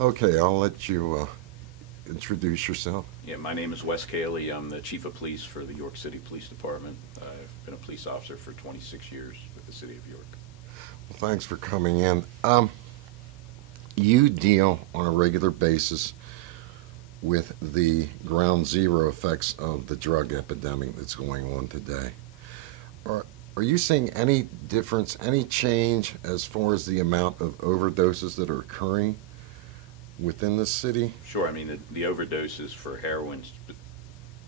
Okay, I'll let you introduce yourself. Yeah, my name is Wes Kahley. I'm the Chief of Police for the York City Police Department. I've been a police officer for 26 years with the City of York. Well, thanks for coming in. You deal on a regular basis with the ground zero effects of the drug epidemic that's going on today. Are you seeing any difference, any change as far as the amount of overdoses that are occurring within the city? Sure, I mean, the overdoses for heroin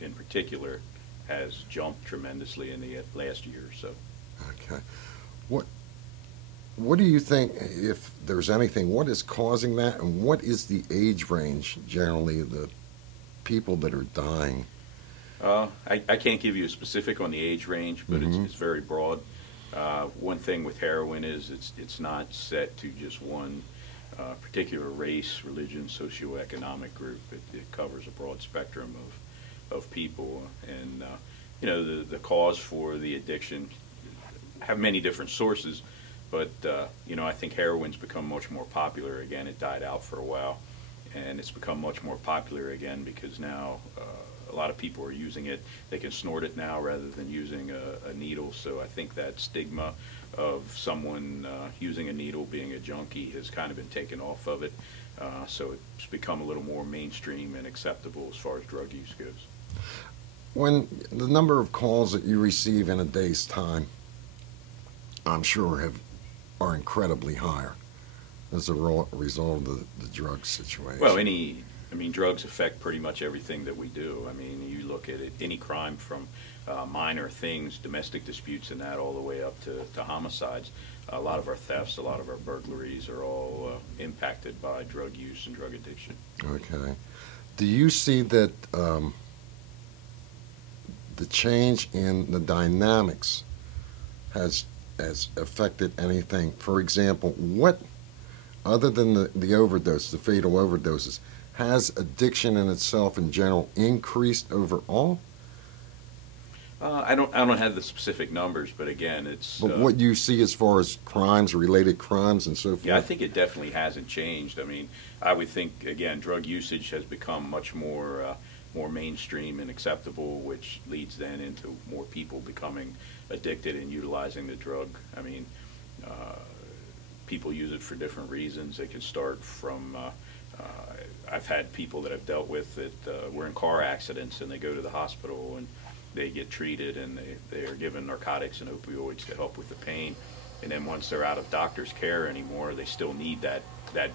in particular has jumped tremendously in the last year or so. Okay. What do you think, if there's anything, what is causing that, and what is the age range generally of the people that are dying? I can't give you a specific on the age range, but it's very broad. One thing with heroin is it's not set to just one particular race, religion, socioeconomic group. It covers a broad spectrum of people, and you know, the cause for the addiction have many different sources. But you know, I think heroin's become much more popular again. It died out for a while, and it's become much more popular again because now a lot of people are using it. They can snort it now rather than using a needle. So I think that stigma of someone using a needle being a junkie has kind of been taken off of it. So it's become a little more mainstream and acceptable as far as drug use goes. When the number of calls that you receive in a day's time, I'm sure are incredibly higher as a result of the drug situation. Well, I mean, drugs affect pretty much everything that we do. I mean, you look at it, any crime from minor things, domestic disputes and that, all the way up to homicides. A lot of our thefts, a lot of our burglaries are all impacted by drug use and drug addiction. Okay. Do you see that the change in the dynamics has affected anything? For example, what, other than the overdose, the fatal overdoses, has addiction in itself in general increased overall? I don't have the specific numbers, but again, it's. But what you see as far as crimes, related crimes, and so forth? Yeah, I think it definitely hasn't changed. I mean, I would think, again, drug usage has become much more mainstream and acceptable, which leads then into more people becoming addicted and utilizing the drug. I mean, people use it for different reasons. They can start from. I've had people that I've dealt with that were in car accidents and they go to the hospital and they get treated and they are given narcotics and opioids to help with the pain. And then once they're out of doctor's care anymore, they still need that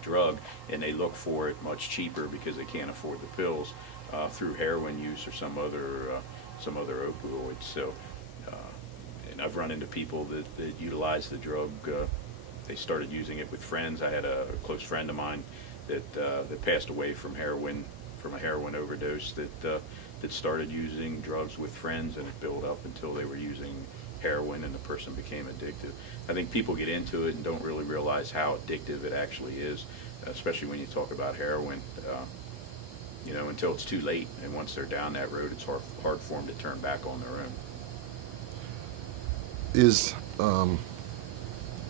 drug, and they look for it much cheaper because they can't afford the pills through heroin use or some other opioids. So, and I've run into people that utilize the drug. They started using it with friends. I had a close friend of mine that passed away from a heroin overdose that started using drugs with friends, and it built up until they were using heroin and the person became addicted. I think people get into it and don't really realize how addictive it actually is, especially when you talk about heroin, you know, until it's too late. And once they're down that road, it's hard for them to turn back on their own.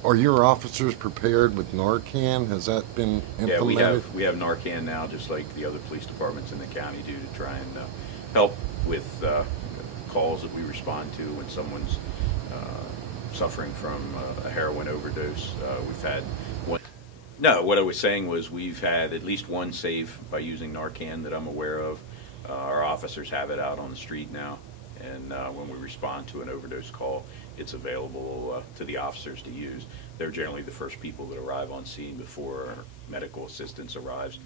Are your officers prepared with Narcan? Has that been implemented? Yeah, we have Narcan now, just like the other police departments in the county do, to try and help with calls that we respond to when someone's suffering from a heroin overdose. We've had one. No, what I was saying was we've had at least one save by using Narcan that I'm aware of. Our officers have it out on the street now, and when we respond to an overdose call, it's available to the officers to use. They're generally the first people that arrive on scene before medical assistance arrives.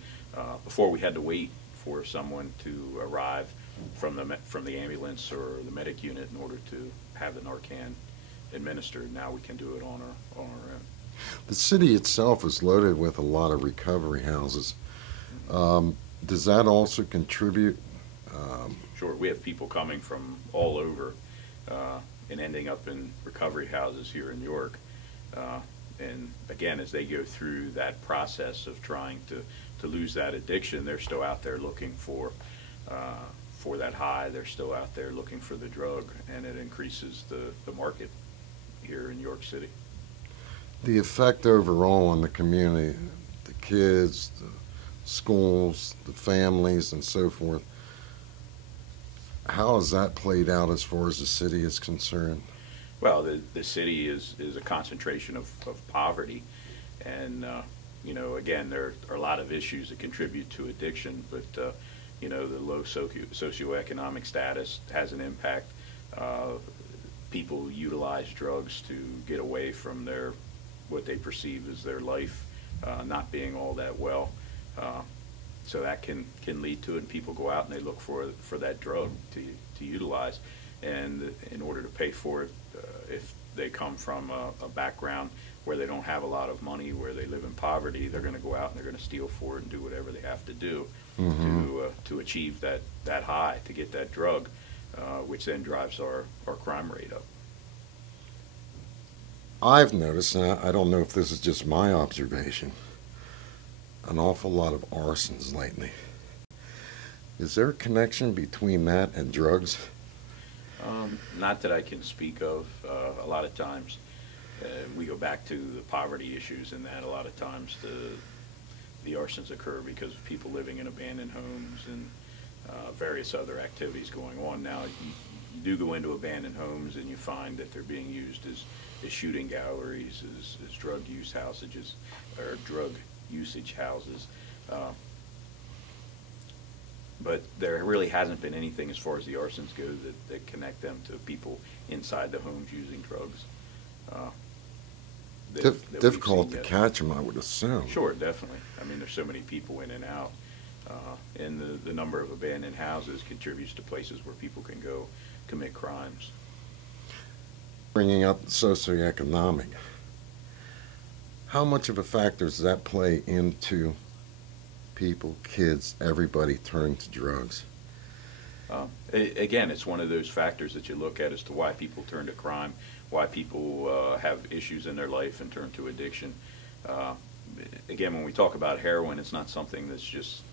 Before we had to wait for someone to arrive from the ambulance or the medic unit in order to have the Narcan administered. Now we can do it on our own. The city itself is loaded with a lot of recovery houses. Does that also contribute? Sure, we have people coming from all over and ending up in recovery houses here in York. And again, as they go through that process of trying to lose that addiction, they're still out there looking for that high. They're still out there looking for the drug, and it increases the market here in York City. The effect overall on the community, the kids, schools, the families, and so forth. How has that played out as far as the city is concerned? Well, the city is a concentration of poverty, and again, there are a lot of issues that contribute to addiction, but the low socioeconomic status has an impact. People utilize drugs to get away from what they perceive as their life not being all that well. So that can lead to it, and people go out and they look for that drug to utilize, and in order to pay for it, if they come from a background where they don't have a lot of money, where they live in poverty, they're going to go out and they're going to steal for it and do whatever they have to do to achieve that high, to get that drug, which then drives our crime rate up. I've noticed, and I don't know if this is just my observation, an awful lot of arsons lately. Is there a connection between that and drugs? Not that I can speak of. A lot of times we go back to the poverty issues, and that a lot of times the arsons occur because of people living in abandoned homes and various other activities going on. Now, you do go into abandoned homes and you find that they're being used as shooting galleries, as drug use houses, or drug usage houses. But there really hasn't been anything as far as the arsons go that connect them to people inside the homes using drugs. Difficult to catch them, I would assume. Sure, definitely. I mean, there's so many people in and out. And the number of abandoned houses contributes to places where people can go commit crimes. Bringing up socioeconomic, how much of a factor does that play into people, kids, everybody turning to drugs? Again, it's one of those factors that you look at as to why people turn to crime, why people have issues in their life and turn to addiction. Again, when we talk about heroin, it's not something that's just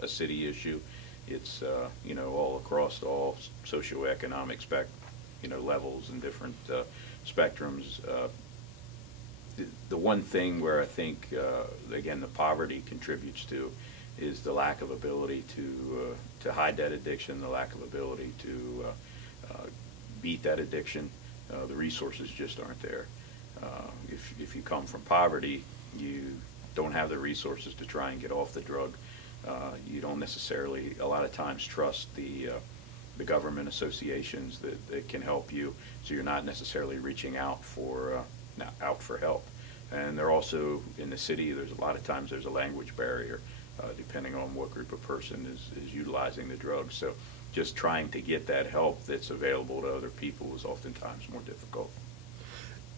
a city issue. It's all across all socioeconomic levels and different spectrums. The one thing where I think, again, the poverty contributes to is the lack of ability to hide that addiction, the lack of ability to beat that addiction. The resources just aren't there. If you come from poverty, you don't have the resources to try and get off the drug. You don't necessarily, a lot of times, trust the government associations that can help you, so you're not necessarily reaching out for help. And they're also, in the city, there's a lot of times there's a language barrier, depending on what group of person is utilizing the drug. So just trying to get that help that's available to other people is oftentimes more difficult.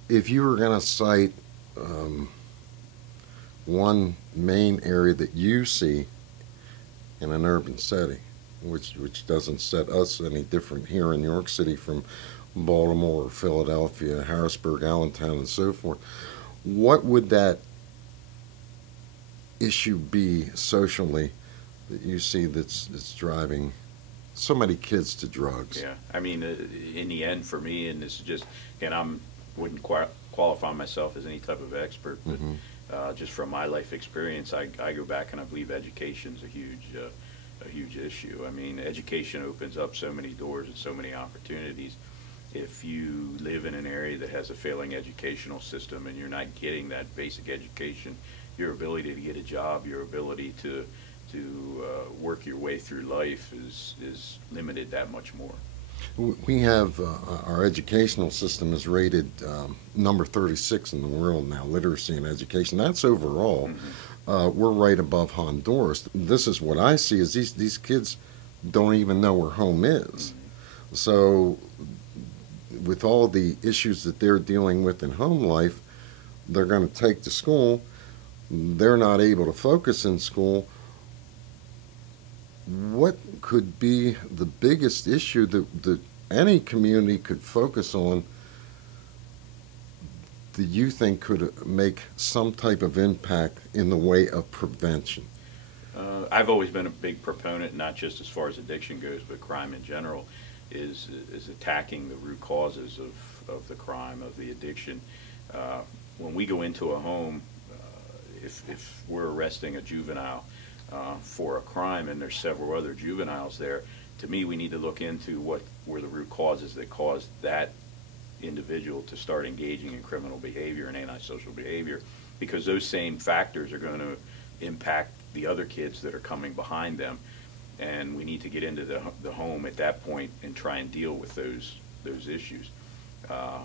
If you were going to cite one main area that you see in an urban setting, which doesn't set us any different here in New York City from Baltimore or Philadelphia, Harrisburg, Allentown, and so forth, what would that issue be socially that you see that's driving so many kids to drugs? Yeah, I mean, in the end, for me, and this is just, again, wouldn't qualify myself as any type of expert, but just from my life experience, I go back and I believe education's a huge issue. I mean, education opens up so many doors and so many opportunities. If you live in an area that has a failing educational system and you're not getting that basic education, your ability to get a job, your ability to work your way through life is limited that much more. We have our educational system is rated number 36 in the world now, literacy and education. That's overall. We're right above Honduras. This is what I see is these kids don't even know where home is. So with all the issues that they're dealing with in home life, they're going to take to school. They're not able to focus in school. What could be the biggest issue that any community could focus on that you think could make some type of impact in the way of prevention? I've always been a big proponent, not just as far as addiction goes, but crime in general, is attacking the root causes of the crime, of the addiction. When we go into a home, if we're arresting a juvenile, for a crime, and there's several other juveniles there. To me, we need to look into what were the root causes that caused that individual to start engaging in criminal behavior and antisocial behavior, because those same factors are going to impact the other kids that are coming behind them, and we need to get into the home at that point and try and deal with those issues.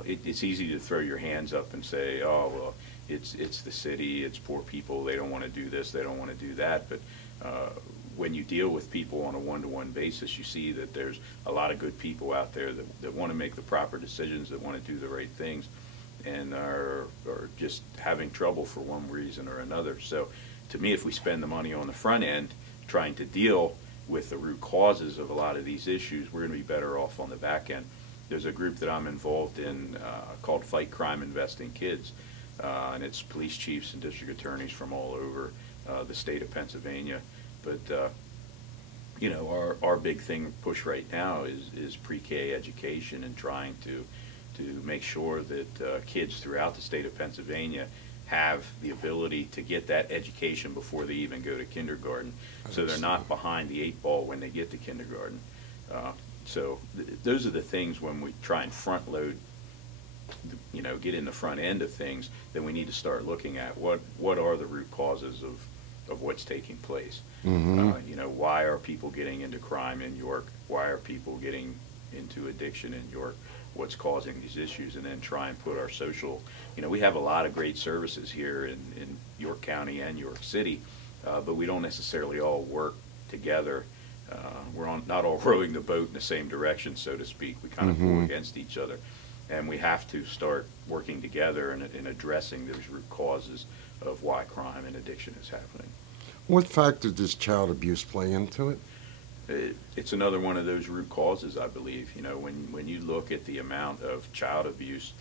It's easy to throw your hands up and say, oh, well, it's the city, it's poor people, they don't want to do this, they don't want to do that. But when you deal with people on a one-to-one basis, you see that there's a lot of good people out there that want to make the proper decisions, that want to do the right things, and are just having trouble for one reason or another. So to me, if we spend the money on the front end trying to deal with the root causes of a lot of these issues, we're going to be better off on the back end. There's a group that I'm involved in called Fight Crime Invest in Kids, and it's police chiefs and district attorneys from all over the state of Pennsylvania. But you know, our big thing push right now is pre-K education, and trying to make sure that kids throughout the state of Pennsylvania have the ability to get that education before they even go to kindergarten, so they're not behind the 8 ball when they get to kindergarten. So those are the things when we try and front load, you know, get in the front end of things, then we need to start looking at what are the root causes of what's taking place. Mm-hmm. You know, why are people getting into crime in York? Why are people getting into addiction in York? What's causing these issues? And then try and put our social, you know, we have a lot of great services here in York County and York City, but we don't necessarily all work together. We're not all rowing the boat in the same direction, so to speak. We kind of pull against each other. And we have to start working together in addressing those root causes of why crime and addiction is happening. What factor does child abuse play into it? It's another one of those root causes, I believe. You know, when you look at the amount of child abuse,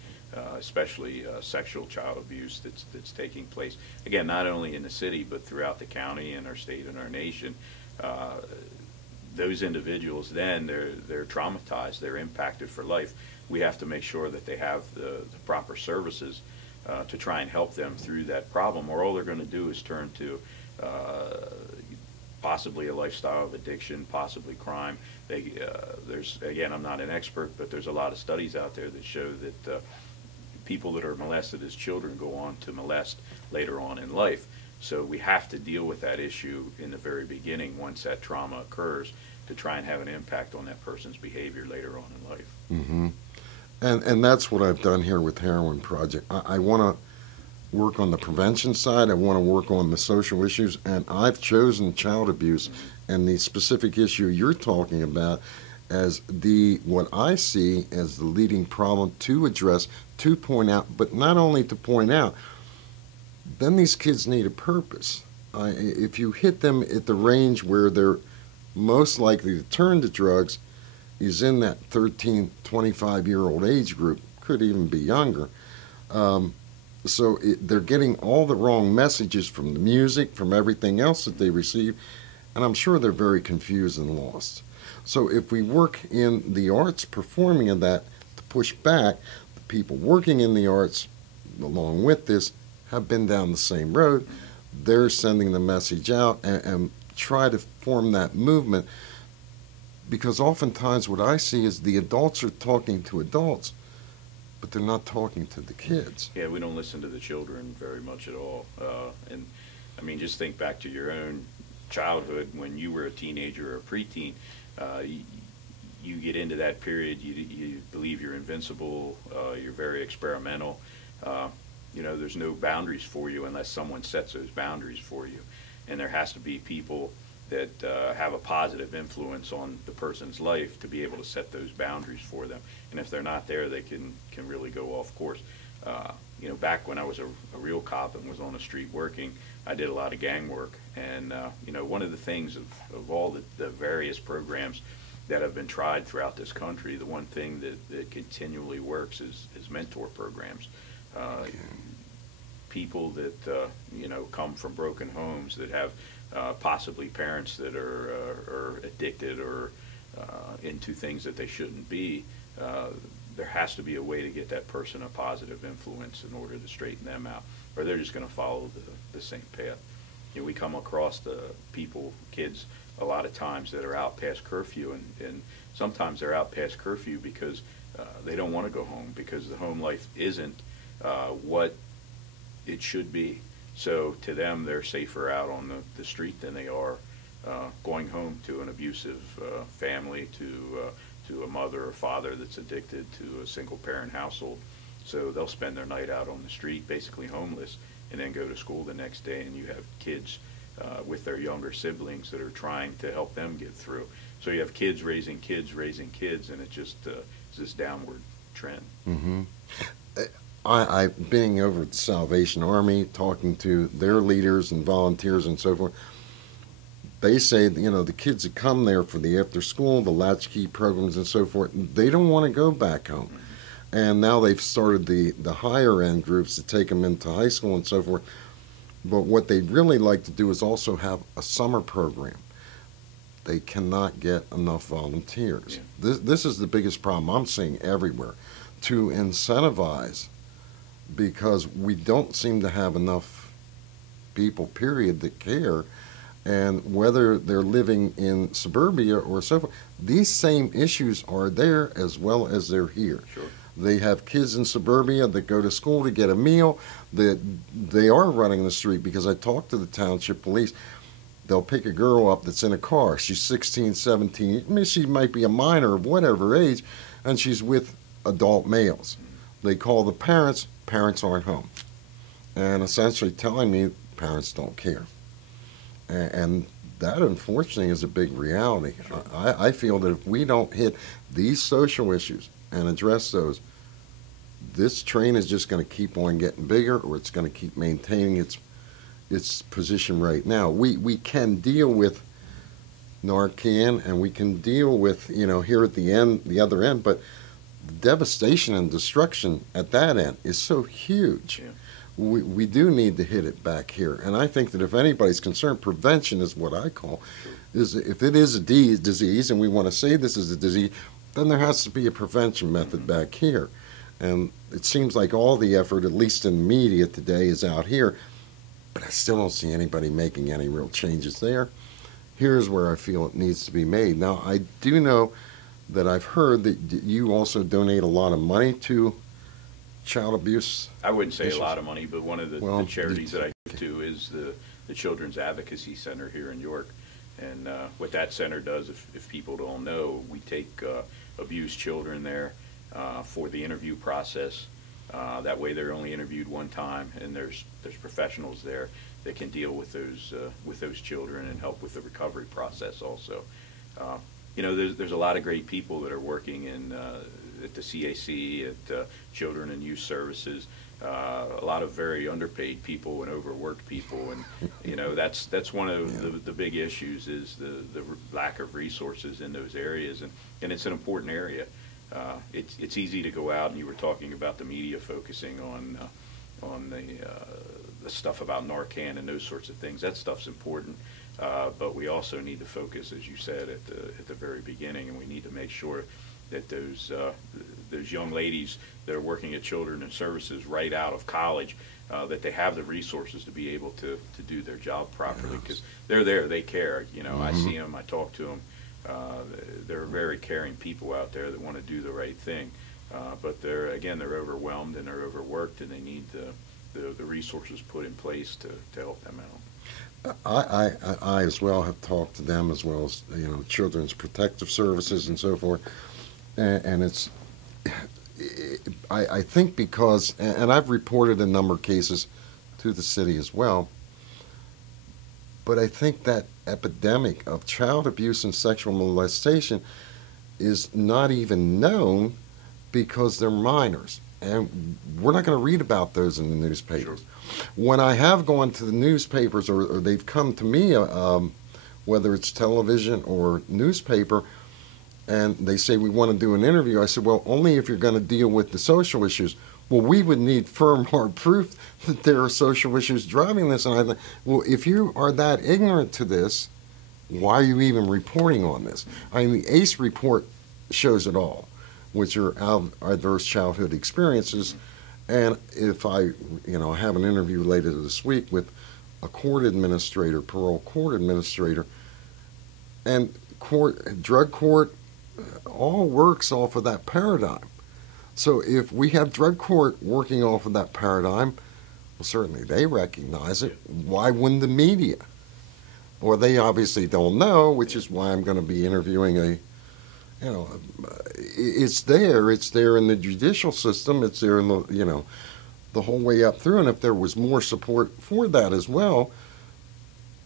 especially sexual child abuse that's taking place, again, not only in the city but throughout the county and our state and our nation, those individuals then they're traumatized, they're impacted for life. We have to make sure that they have the proper services to try and help them through that problem, or all they're going to do is turn to possibly a lifestyle of addiction, possibly crime. There's, again, I'm not an expert, but there's a lot of studies out there that show that people that are molested as children go on to molest later on in life. So we have to deal with that issue in the very beginning once that trauma occurs, to try and have an impact on that person's behavior later on in life. Mm-hmm. And that's what I've done here with Heroin Project. I want to work on the prevention side. I want to work on the social issues, and I've chosen child abuse and the specific issue you're talking about as what I see as the leading problem to address, to point out, but not only to point out. Then these kids need a purpose. If you hit them at the range where they're most likely to turn to drugs, is in that 13, 25-year-old age group, could even be younger. So they're getting all the wrong messages from the music, from everything else that they receive, and I'm sure they're very confused and lost. So if we work in the arts, performing of that, to push back, the people working in the arts, along with this, have been down the same road. They're sending the message out and try to form that movement, because oftentimes what I see is the adults are talking to adults, but they're not talking to the kids. Yeah, we don't listen to the children very much at all. And I mean, just think back to your own childhood when you were a teenager or a preteen. You get into that period, you believe you're invincible, you're very experimental. You know, there's no boundaries for you unless someone sets those boundaries for you. And there has to be people that have a positive influence on the person's life to be able to set those boundaries for them. And if they're not there, they can really go off course. You know, back when I was a real cop and was on the street working, I did a lot of gang work. And, you know, one of the things of all the various programs that have been tried throughout this country, the one thing that continually works is mentor programs. People that, you know, come from broken homes, that have possibly parents that are addicted or into things that they shouldn't be. There has to be a way to get that person a positive influence in order to straighten them out, or they're just going to follow the same path. You know, we come across the kids a lot of times that are out past curfew, and sometimes they're out past curfew because they don't want to go home because the home life isn't what it should be. So to them, they're safer out on the street than they are going home to an abusive family, to a mother or father that's addicted, to a single parent household. So they'll spend their night out on the street, basically homeless, and then go to school the next day, and you have kids with their younger siblings that are trying to help them get through. So you have kids raising kids, and it just is this downward trend. Mm-hmm. I being over at the Salvation Army, talking to their leaders and volunteers and so forth, they say, you know, the kids that come there for the after school, the latchkey programs and so forth, they don't want to go back home. Mm-hmm. And now they've started the higher end groups to take them into high school and so forth. But what they'd really like to do is also have a summer program. They cannot get enough volunteers. Yeah. This is the biggest problem I'm seeing everywhere, to incentivize, because we don't seem to have enough people, period, that care. And whether they're living in suburbia or so forth, these same issues are there as well as they're here. Sure. They have kids in suburbia that go to school to get a meal, that they are running the street, because I talked to the township police. They'll pick a girl up that's in a car. She's 16, 17. I mean, she might be a minor of whatever age, and she's with adult males. They call the parents. Parents aren't home. And essentially telling me parents don't care. And that, unfortunately, is a big reality. Sure. I feel that if we don't hit these social issues and address those, this train is just going to keep on getting bigger, or it's going to keep maintaining its position right now. We can deal with Narcan, and we can deal with, you know, here at the end, the other end, but the devastation and destruction at that end is so huge. Yeah. We do need to hit it back here. And I think that if anybody's concerned, prevention is what I call, is if it is a disease and we want to say this is a disease, then there has to be a prevention method back here. And it seems like all the effort, at least in the media today, is out here, but I still don't see anybody making any real changes there. Here's where I feel it needs to be made. Now, I do know that I've heard that you also donate a lot of money to child abuse. I wouldn't say issues. A lot of money, but one of the charities that I give to is the Children's Advocacy Center here in York. And what that center does, if people don't know, we take abused children there for the interview process. That way they're only interviewed one time, and there's professionals there that can deal with those children and help with the recovery process also. You know, there's a lot of great people that are working at the CAC, at Children and Youth Services, a lot of very underpaid people and overworked people, and you know that's one of the big issues is the lack of resources in those areas, and it's an important area. It's easy to go out, and you were talking about the media focusing on the stuff about Narcan and those sorts of things. That stuff's important. But we also need to focus, as you said at the very beginning, and we need to make sure that those young ladies that are working at Children and Services right out of college, that they have the resources to be able to do their job properly, because they're there, they care. You know, I see them, I talk to them. They're very caring people out there that want to do the right thing, but they're overwhelmed and they're overworked, and they need the resources put in place to help them out. I as well have talked to them, as well as, you know, Children's Protective Services and so forth, and I think because, and I've reported a number of cases to the city as well, but I think that epidemic of child abuse and sexual molestation is not even known because they're minors, and we're not going to read about those in the newspapers. Sure. When I have gone to the newspapers, or they've come to me, whether it's television or newspaper, and they say we want to do an interview, I said, well, only if you're going to deal with the social issues. Well, we would need firm, hard proof that there are social issues driving this. And I thought, well, if you are that ignorant to this, why are you even reporting on this? I mean, the ACE report shows it all, which are adverse childhood experiences. And if I have an interview later this week with a court administrator, parole court administrator, and drug court all works off of that paradigm. So if we have drug court working off of that paradigm, well, certainly they recognize it. Why wouldn't the media? Well, they obviously don't know, which is why I'm going to be interviewing it's there in the judicial system, it's there in the whole way up through, and if there was more support for that as well,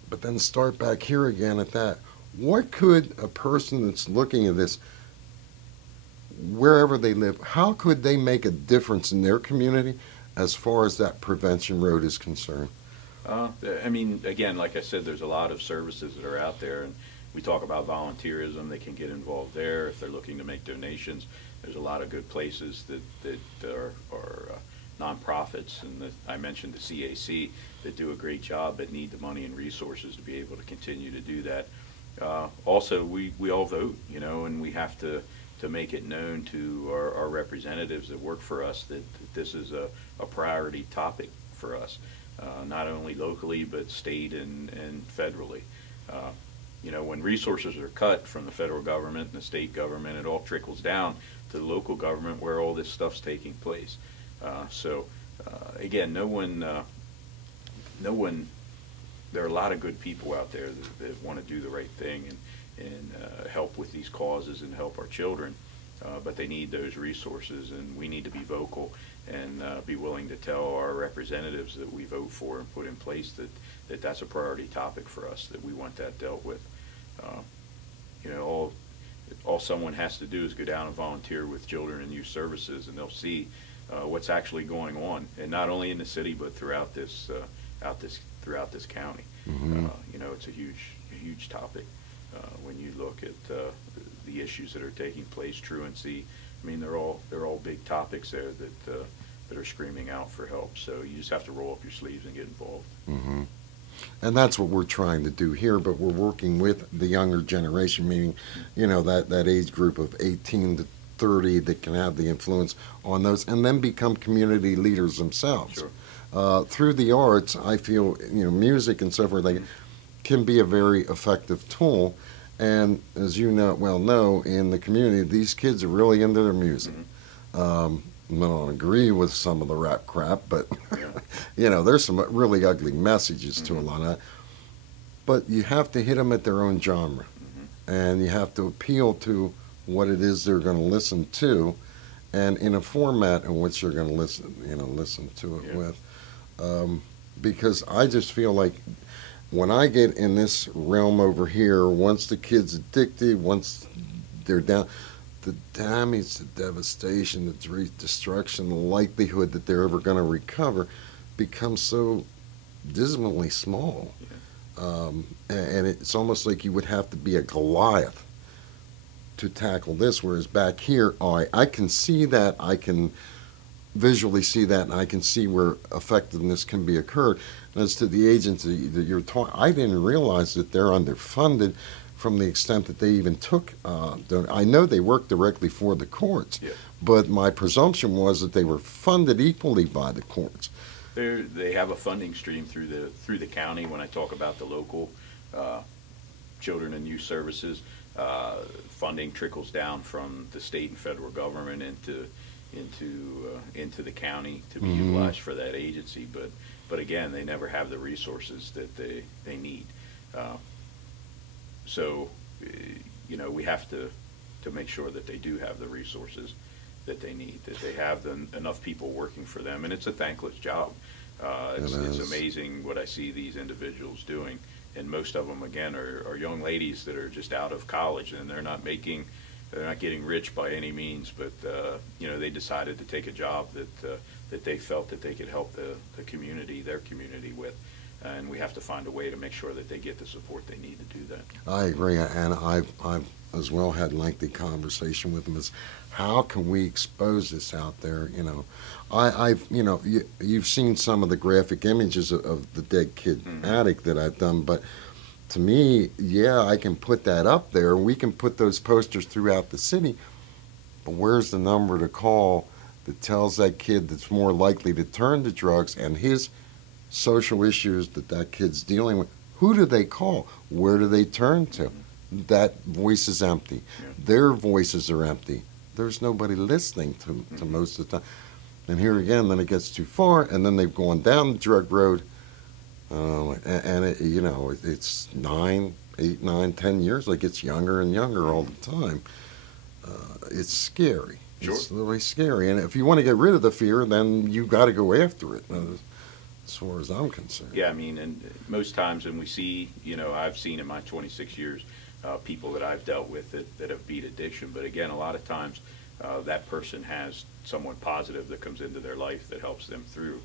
but then start back here again at that. What could a person that's looking at this, wherever they live, how could they make a difference in their community as far as that prevention road is concerned? I mean, again, like I said, there's a lot of services that are out there, and we talk about volunteerism. They can get involved there if they're looking to make donations. There's a lot of good places that are nonprofits, and I mentioned the CAC that do a great job but need the money and resources to be able to continue to do that. Also, we all vote, and we have to make it known to our representatives that work for us that this is a priority topic for us, not only locally but state and federally. When resources are cut from the federal government and the state government, it all trickles down to the local government where all this stuff's taking place. Again, no one, there are a lot of good people out there that want to do the right thing and help with these causes and help our children, but they need those resources, and we need to be vocal and be willing to tell our representatives that we vote for and put in place that's a priority topic for us, that we want that dealt with. All someone has to do is go down and volunteer with Children and Youth Services, and they'll see what's actually going on, and not only in the city but throughout this county. Mm-hmm. It's a huge topic when you look at the issues that are taking place. Truancy. I mean, they're all big topics there that are screaming out for help. So you just have to roll up your sleeves and get involved. Mm-hmm. And that's what we're trying to do here, but we're working with the younger generation, meaning, that age group of 18 to 30 that can have the influence on those and then become community leaders themselves. Sure. Through the arts, I feel, music and so forth, can be a very effective tool. And as you know, in the community, these kids are really into their music. Mm-hmm. I don't agree with some of the rap crap, but there's some really ugly messages to a lot of that. But you have to hit them at their own genre, and you have to appeal to what it is they're going to listen to, and in a format in which they're going to listen to it with. Because I just feel like when I get in this realm over here, once the kid's addicted, once they're down, the damage, the devastation, the destruction, the likelihood that they're ever going to recover becomes so dismally small. Yeah. And it's almost like you would have to be a Goliath to tackle this, whereas back here, I can see that, I can visually see that, and I can see where effectiveness can be occurred. And as to the agency that you're talking, I didn't realize that they're underfunded from the extent that they even took, I know they work directly for the courts, yeah. But my presumption was that they were funded equally by the courts. They have a funding stream through the county. When I talk about the local Children and Youth Services, funding trickles down from the state and federal government into the county to be utilized for that agency. But again, they never have the resources that they need. So, we have to make sure that they do have the resources that they need, that they have enough people working for them. And it's a thankless job. It's amazing what I see these individuals doing. And most of them, again, are young ladies that are just out of college, and they're not getting rich by any means, but, they decided to take a job that they felt that they could help their community with. And we have to find a way to make sure that they get the support they need to do that. I agree, and I've as well had a lengthy conversation with them. Is how can we expose this out there? You've seen some of the graphic images of the dead kid addict that I've done, but to me, I can put that up there. We can put those posters throughout the city, but where's the number to call that tells that kid that's more likely to turn to drugs and his social issues that that kid's dealing with, who do they call? Where do they turn to? That voice is empty. Yeah. Their voices are empty. There's nobody listening to most of the time. And here again, then it gets too far, and then they've gone down the drug road, and it, you know, it's 9, 8, 9, 10 years. Like, it's younger and younger all the time. It's scary. Sure. It's really scary. And if you want to get rid of the fear, then you got to go after it, as far as I'm concerned. Yeah, I mean, and most times when we see, you know, I've seen in my 26 years people that I've dealt with that have beat addiction. But again, a lot of times that person has someone positive that comes into their life that helps them through.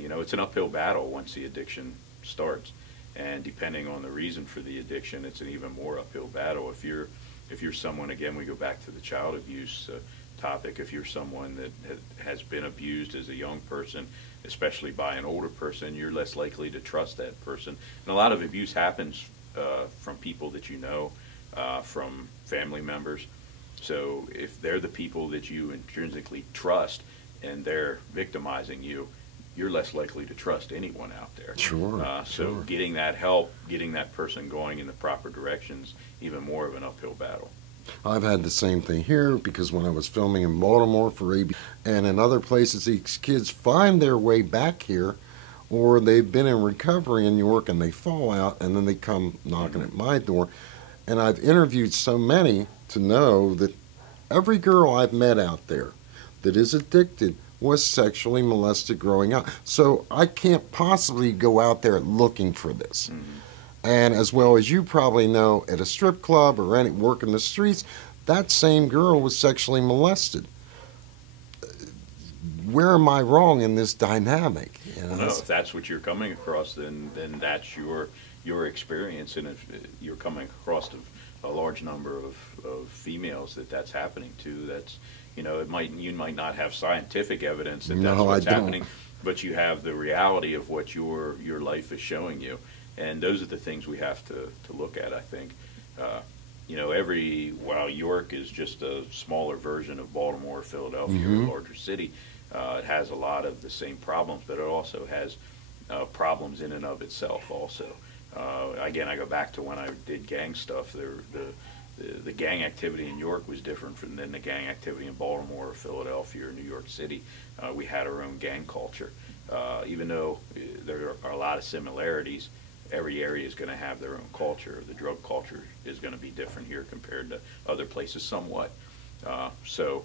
You know, it's an uphill battle once the addiction starts. And depending on the reason for the addiction, it's an even more uphill battle. If you're someone, again, we go back to the child abuse topic. If you're someone that has been abused as a young person, especially by an older person, you're less likely to trust that person. And a lot of abuse happens from people that you know, from family members. So if they're the people that you intrinsically trust and they're victimizing you, you're less likely to trust anyone out there. Sure. So sure. getting that help, getting that person going in the proper directions, even more of an uphill battle. I've had the same thing here, because when I was filming in Baltimore for AB and in other places, these kids find their way back here, or they've been in recovery in New York and they fall out, and then they come knocking at my door. And I've interviewed so many to know that every girl I've met out there that is addicted was sexually molested growing up. So I can't possibly go out there looking for this. Mm-hmm. And as well as you probably know, at a strip club or any work in the streets, that same girl was sexually molested. Where am I wrong in this dynamic? You know, Well, no, if that's what you're coming across, then that's your experience. And if you're coming across a large number of females that's happening to, that's, you know, you might not have scientific evidence that that's what's happening, but you have the reality of what your life is showing you. And those are the things we have to look at, I think. You know, while York is just a smaller version of Baltimore, Philadelphia, or a larger city, it has a lot of the same problems, but it also has problems in and of itself also. Again, I go back to when I did gang stuff. The gang activity in York was different than the gang activity in Baltimore or Philadelphia or New York City. We had our own gang culture. Even though there are a lot of similarities, every area is going to have their own culture. The drug culture is going to be different here compared to other places somewhat. So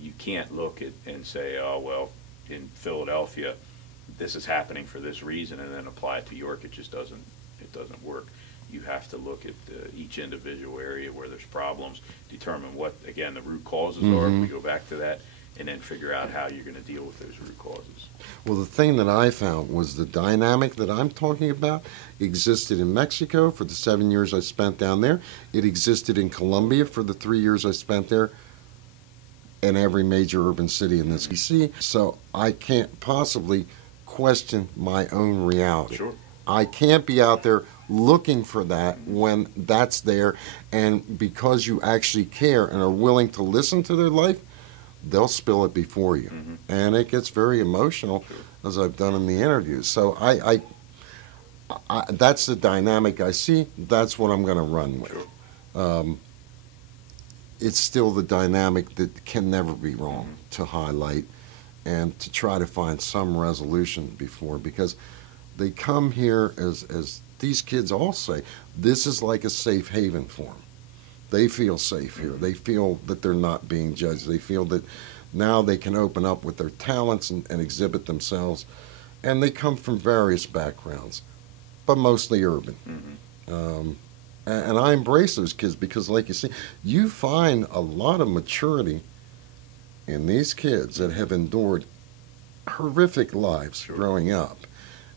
you can't look at and say, oh, well, in Philadelphia, this is happening for this reason, and then apply it to York. It just doesn't work. You have to look at each individual area where there's problems, determine what, again, the root causes are, if we go back to that, and then figure out how you're going to deal with those root causes. Well, the thing that I found was the dynamic that I'm talking about existed in Mexico for the 7 years I spent down there. It existed in Colombia for the 3 years I spent there, and every major urban city in this DC. So I can't possibly question my own reality. Sure. I can't be out there looking for that when that's there, and because you actually care and are willing to listen to their life, they'll spill it before you. And it gets very emotional, as I've done in the interviews. So I that's the dynamic I see. That's what I'm going to run with. Sure. It's still the dynamic that can never be wrong to highlight and to try to find some resolution before, because they come here, as these kids all say, this is like a safe haven for them. They feel safe here. They feel that they're not being judged. They feel that now they can open up with their talents and exhibit themselves. And they come from various backgrounds, but mostly urban. And I embrace those kids because, like you see, you find a lot of maturity in these kids that have endured horrific lives growing up.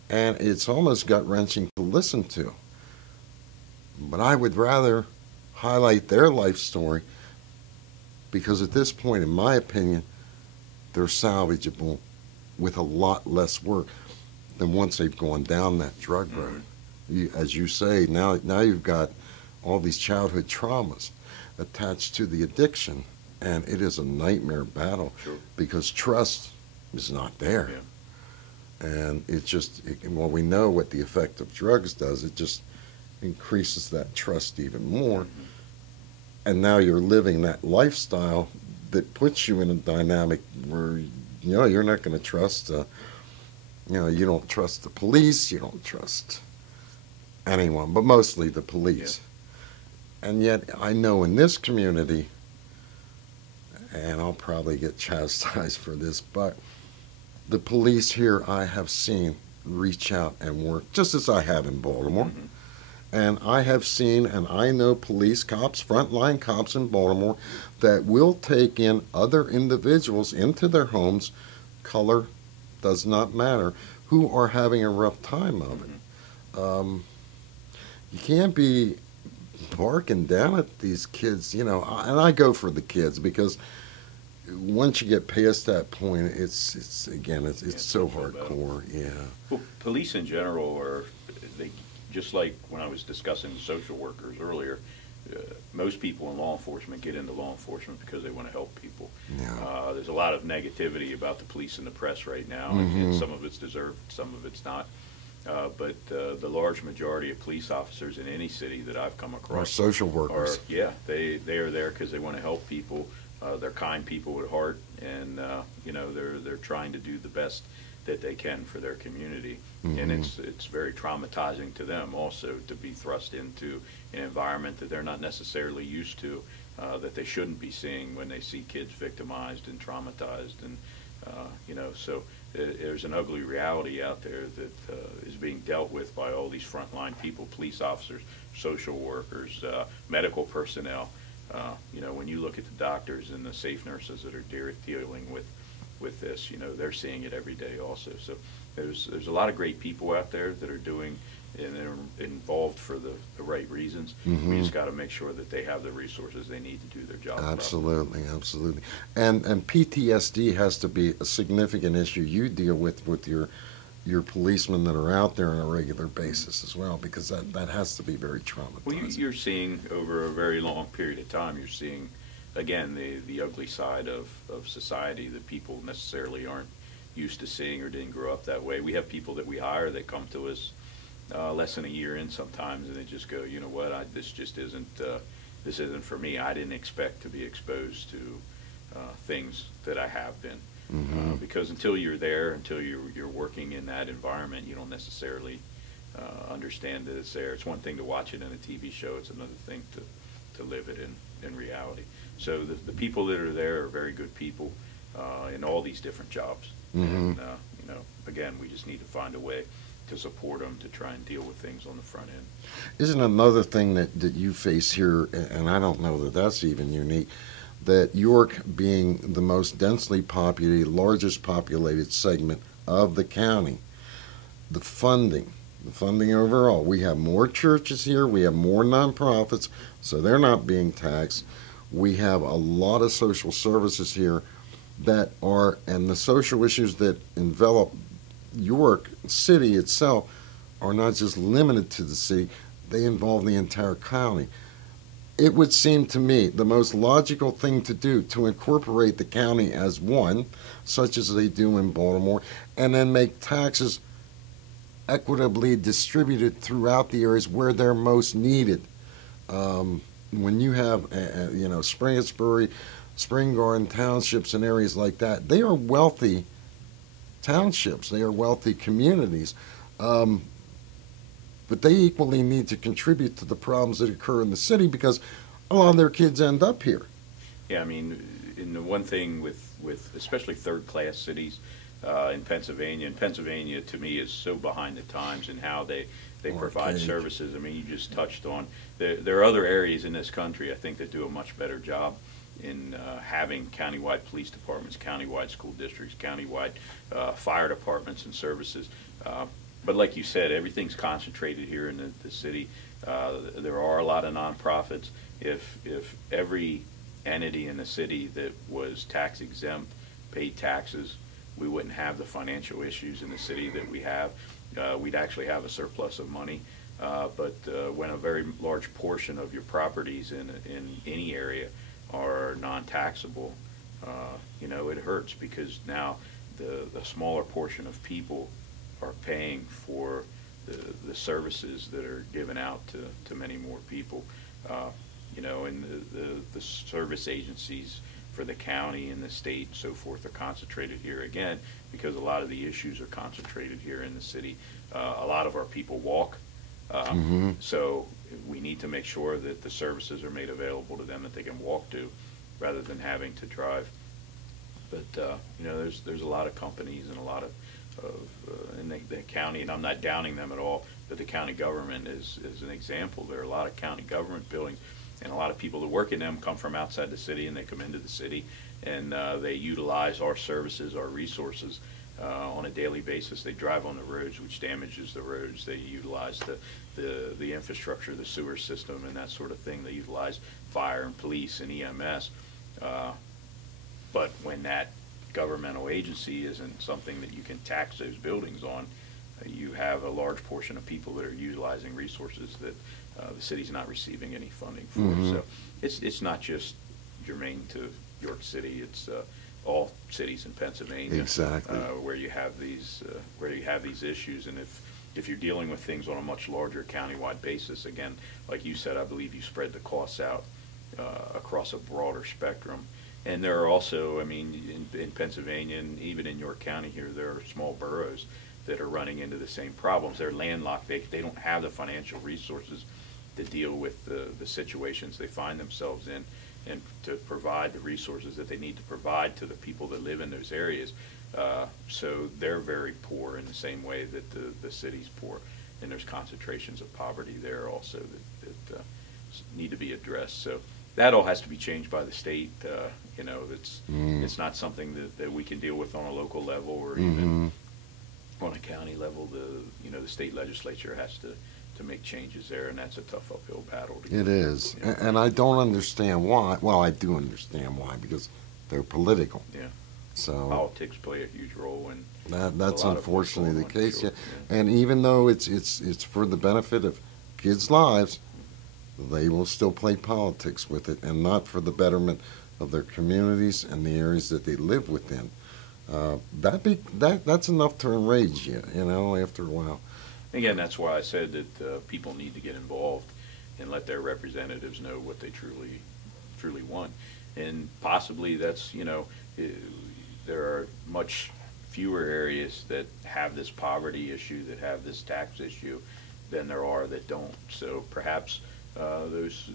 And it's almost gut-wrenching to listen to. But I would rather highlight their life story, because at this point, in my opinion, they're salvageable with a lot less work than once they've gone down that drug road. As you say, now you've got all these childhood traumas attached to the addiction, and it is a nightmare battle because trust is not there. And well, we know what the effect of drugs does. It just increases that trust even more. Mm-hmm. And now you're living that lifestyle that puts you in a dynamic where, you're not going to trust, you don't trust the police, you don't trust anyone, but mostly the police. Yeah. And yet I know in this community, and I'll probably get chastised for this, but the police here I have seen reach out and work just as I have in Baltimore. Mm-hmm. And I have seen, and I know police cops, frontline cops in Baltimore, that will take in other individuals into their homes, color does not matter, who are having a rough time of it. Mm-hmm. You can't be barking down at these kids, and I go for the kids because once you get past that point, it's so hardcore. Yeah. Well, police in general they just like when I was discussing the social workers earlier. Most people in law enforcement get into law enforcement because they want to help people. Yeah. There's a lot of negativity about the police in the press right now, mm-hmm. and some of it's deserved, some of it's not. But the large majority of police officers in any city that I've come across are social workers. They are there because they want to help people. They're kind people at heart, and they're trying to do the best that they can for their community. Mm-hmm. And it's very traumatizing to them also to be thrust into an environment that they're not necessarily used to, that they shouldn't be seeing when they see kids victimized and traumatized, and so there's an ugly reality out there that is being dealt with by all these frontline people, police officers, social workers, medical personnel. When you look at the doctors and the safe nurses that are dealing with this, they're seeing it every day also. So there's a lot of great people out there that are doing and they're involved for the right reasons. Mm-hmm. We just got to make sure that they have the resources they need to do their job. Absolutely, absolutely. And PTSD has to be a significant issue you deal with your policemen that are out there on a regular basis as well, because that has to be very traumatizing. Well, you're seeing over a very long period of time, you're seeing, again, the ugly side of society that people necessarily aren't used to seeing or didn't grow up that way. We have people that we hire that come to us less than a year in sometimes, and they just go, you know what, this just isn't for me. I didn't expect to be exposed to things that I have been. Mm-hmm. Because until you're there, until you're working in that environment, you don't necessarily understand that it's there. It's one thing to watch it in a TV show. It's another thing to live it in reality. So the people that are there are very good people in all these different jobs. Mm-hmm. And, again, we just need to find a way to support them to try and deal with things on the front end. Isn't another thing that you face here, and I don't know that that's even unique, that York being the most densely populated, largest populated segment of the county, the funding overall, we have more churches here, we have more nonprofits, so they're not being taxed. We have a lot of social services here and the social issues that envelop York City itself are not just limited to the city, they involve the entire county. It would seem to me the most logical thing to do to incorporate the county as one, such as they do in Baltimore, and then make taxes equitably distributed throughout the areas where they're most needed. When you have, Springersbury, Spring Garden townships and areas like that, they are wealthy townships. They are wealthy communities. But they equally need to contribute to the problems that occur in the city because a lot of their kids end up here. Yeah, I mean, in the one thing with especially third-class cities in Pennsylvania, and Pennsylvania to me is so behind the times in how they provide services. I mean, you just touched on, there are other areas in this country, I think, that do a much better job in having countywide police departments, countywide school districts, countywide fire departments and services. But like you said, everything's concentrated here in the city. There are a lot of nonprofits. If every entity in the city that was tax exempt paid taxes, we wouldn't have the financial issues in the city that we have. We'd actually have a surplus of money. But when a very large portion of your properties in any area are non-taxable, it hurts because now the smaller portion of people are paying for the services that are given out to many more people. And the service agencies for the county and the state and so forth are concentrated here again because a lot of the issues are concentrated here in the city. A lot of our people walk, so we need to make sure that the services are made available to them that they can walk to rather than having to drive. But there's a lot of companies and a lot of in the county, and I'm not downing them at all, but the county government is an example. There are a lot of county government buildings, and a lot of people that work in them come from outside the city, and they come into the city, and they utilize our services, our resources on a daily basis. They drive on the roads, which damages the roads. They utilize the infrastructure, the sewer system, and that sort of thing. They utilize fire and police and EMS. But when that governmental agency isn't something that you can tax those buildings on, you have a large portion of people that are utilizing resources that the city's not receiving any funding for. So it's not just germane to York City. It's all cities in Pennsylvania, exactly, where you have these issues. And if you're dealing with things on a much larger countywide basis, again, like you said, I believe you spread the costs out across a broader spectrum. And there are also, I mean, in Pennsylvania and even in York County here, there are small boroughs that are running into the same problems. They're landlocked. They don't have the financial resources to deal with the situations they find themselves in and to provide the resources that they need to provide to the people that live in those areas. So they're very poor in the same way that the city's poor. And there's concentrations of poverty there also that need to be addressed. So that all has to be changed by the state. It's not something that we can deal with on a local level or even on a county level. The state legislature has to make changes there, and that's a tough uphill battle. It is, and I don't understand why. Well, I do understand why, because they're political. Yeah. So politics play a huge role in that's unfortunately the case. Yeah. And even though it's for the benefit of kids' lives, they will still play politics with it, and not for the betterment of their communities and the areas that they live within. That's enough to enrage you, after a while. Again, that's why I said that people need to get involved and let their representatives know what they truly want. And possibly that's, there are much fewer areas that have this poverty issue, that have this tax issue, than there are that don't. So perhaps those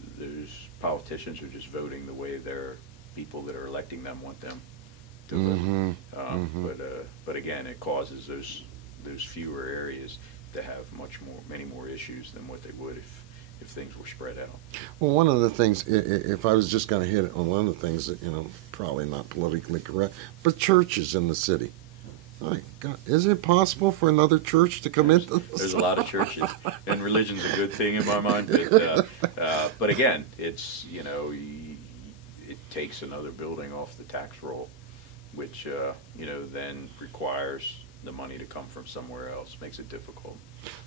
politicians are just voting the way their people that are electing them want them to vote. But again, it causes those fewer areas to have many more issues than what they would if things were spread out. Well, one of the things, if I was just going to hit on one of the things that, probably not politically correct, but churches in the city. My God, is it possible for another church to come into this? There's a lot of churches, and religion's a good thing in my mind. But again, it's, it takes another building off the tax roll, which, then requires the money to come from somewhere else. Makes it difficult.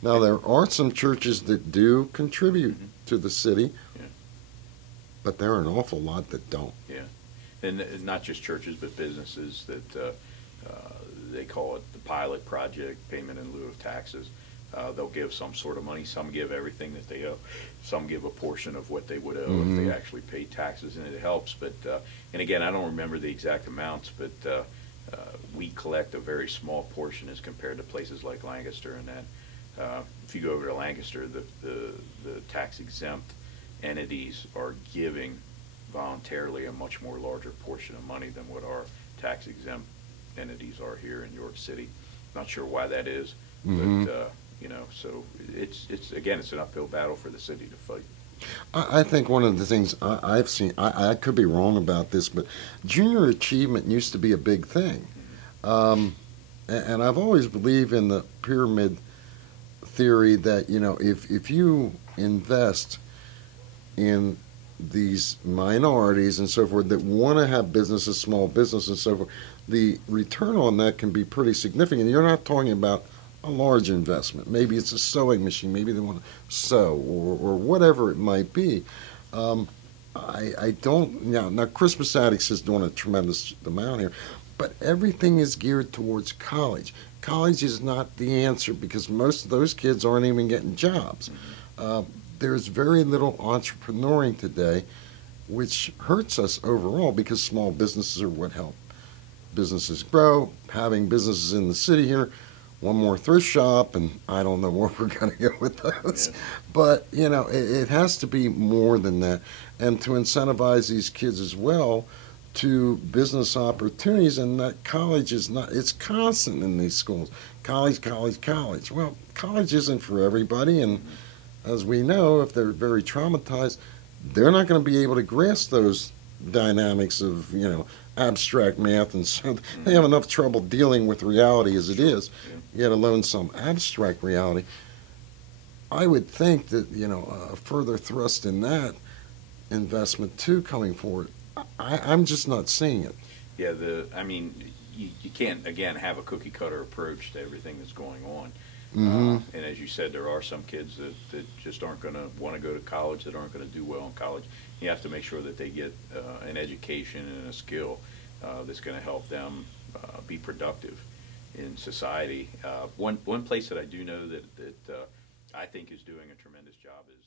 Now, there are some churches that do contribute to the city, but there are an awful lot that don't. Yeah, and not just churches, but businesses that they call it the pilot project, payment in lieu of taxes. They'll give some sort of money. Some give everything that they owe. Some give a portion of what they would owe if they actually paid taxes, and it helps. But and again, I don't remember the exact amounts, but we collect a very small portion as compared to places like Lancaster. And that if you go over to Lancaster, the tax exempt entities are giving voluntarily a much more larger portion of money than what our tax exempt entities are here in York City. Not sure why that is, but so it's again, it's an uphill battle for the city to fight. I think one of the things I've seen, I could be wrong about this, but junior achievement used to be a big thing. And I've always believed in the pyramid theory that, if you invest in these minorities and so forth that want to have businesses, small businesses and so forth, the return on that can be pretty significant. You're not talking about a large investment. Maybe it's a sewing machine. Maybe they want to sew or whatever it might be. I don't, now Christmas Addicts is doing a tremendous amount here, but everything is geared towards college. College is not the answer because most of those kids aren't even getting jobs. There's very little entrepreneuring today, which hurts us overall because small businesses are what help businesses grow. Having businesses in the city here, one more thrift shop, and I don't know where we're going to go with those. Yeah. But, it has to be more than that. And to incentivize these kids as well to business opportunities, and that college is not, it's constant in these schools. College, college, college. Well, college isn't for everybody, and as we know, if they're very traumatized, they're not going to be able to grasp those dynamics of, abstract math, and so they have enough trouble dealing with reality as it is, let alone some abstract reality. I would think that, a further thrust in that investment too coming forward, I'm just not seeing it. Yeah, you can't, again, have a cookie cutter approach to everything that's going on. And as you said, there are some kids that just aren't going to want to go to college, that aren't going to do well in college. You have to make sure that they get an education and a skill that's going to help them be productive in society. One place that I do know that I think is doing a tremendous job is